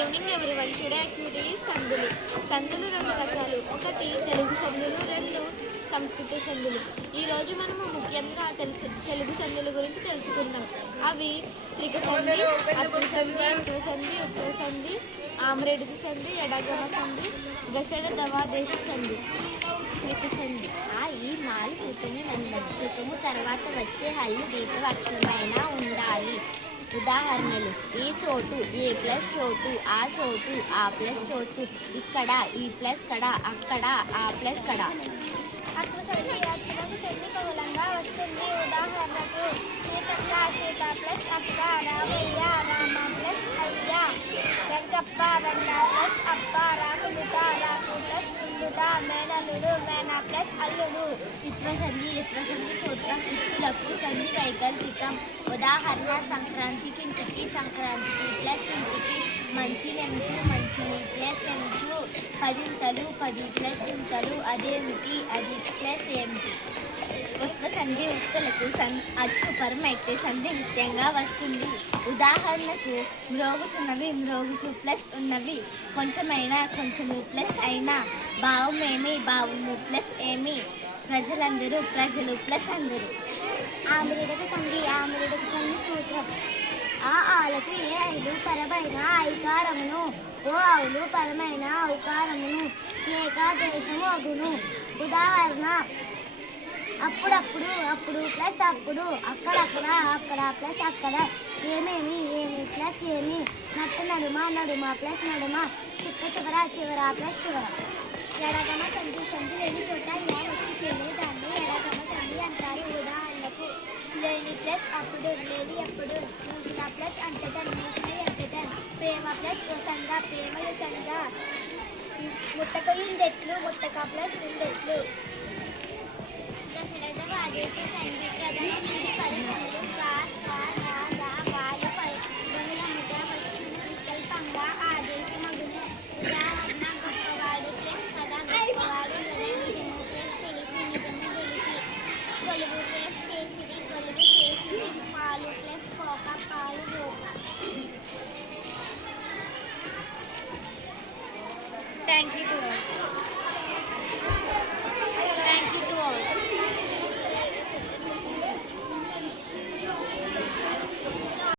Evening everyone. Today activity సందులు. సందులు రెండు రకాలు. ఒకటి తెలుగు సందులు, రెండు సంస్కృత సందులు. ఈరోజు మనము ముఖ్యంగా తెలుగు సందుల గురించి తెలుసుకుందాం. అవి త్రిక సంధి, అత్వ సంధి, ఇత్వ సంధి, ఉత్వ సంధి, ఆమ్రేడితి సంధి, ఎడగమ సంధి, గసడ దవాదేశ సంధి. త్రిక సంధి. ఈ మాలు కృతము నందము. కృతము తర్వాత వచ్చే హల్లు దీర్ఘవక్షరమైన ఉండాలి. ఉదాహరణలు: ఈ చోటు, ఏ ప్లస్ చోటు, ఆ చోటు, ఆ ప్లస్ చోటు, ఇక్కడ, ఈ ప్లస్ కడ, అక్కడ, ఆ ప్లస్ కడ. సంధి బహుళంగా వస్తుంది. ఉదాహరణకు సీతక్క, సీత ప్లస్ అక్క, రామయ్య, రామ ప్లస్ అయ్య, వెంకప్ప, వెంక ప్లస్ అప్ప, రాకులుట, రాకు ప్లస్ ఇల్లుట, మేనలుడు, మేన ప్లస్ అల్లుడు. ఇత్వసంధి సూత్రం ఇత్తులకు సంధి వైకల్పికం. ఉదాహరణ: సంక్రాంతికి ఇంటికి, సంక్రాంతికి ప్లస్ ఇంటికి, మంచి నెంచు, మంచిని ప్లస్ ఎంచు, పదింతలు, పది ప్లస్ ఇంతలు, అదేమిటి, అది ప్లస్ ఏమిటి. ఉత్వ సంధి ఉత్తులకు అచ్చు పరమైతే సంధి నిత్యంగా వస్తుంది. ఉదాహరణకు: మ్రోగుచున్నవి, మ్రోగుచు ప్లస్ ఉన్నవి, కొంచెమైనా, కొంచెము ప్లస్ అయినా, భావమేమి, భావము ప్లస్ ఏమి, ప్రజలందరూ, ప్రజలు ప్లస్ అందరూ. ఆమ్రేడక సంధి సూత్రం: ఆ ఆలకు ఏ ఐదు పరమైన ఐకారమును, ఓ ఆవులు పరమైన ఔకారమును, ఏకాదేశము అగును. ఉదాహరణ: అప్పుడప్పుడు, అప్పుడు ప్లస్ అప్పుడు, అక్కడక్కడ, అక్కడ ప్లస్ అక్కడ, ఏమేమి, ఏమి ప్లస్ ఏమి, నట్టు నడుమ, నడుమ ప్లస్ నడుమ, చిట్ట చివర, చివర ప్లస్ చివర. ఎడగమ సంధి లేని చోట ఇలా వచ్చి చేరే దాన్ని ఎడగమ సంధి అంటారు. ఉదాహరణకు: లేని ప్లస్ అప్పుడు, లేని ఎప్పుడు, మూసిన ప్లస్ అంతటన్, మూసిన అంతటన్, ప్రేమ ప్లస్ యొసంగా, ప్రేమ యొసంగా, ముట్టక యుందెట్లు, ముట్టక ప్లస్ ఉండెట్లు. ఆదేశ సంధి ప్రధానమైన పరిశ్రమలు గా, స్వ, రా, దా, గాలు బహుళముగా వచ్చును వికల్పంగా ఆదేశమగును. ఉదాహరణ: గొప్పవాడు ప్లస్ కదా, గొప్పవాడు కదా, నిజము ప్లస్ తెలిసి, నిజము తెలిసి, కొలువు ప్లస్ చేసిరి, కొలువు చేసిరి, పాలు ప్లస్ పోక, పాలు పోక. Thank you.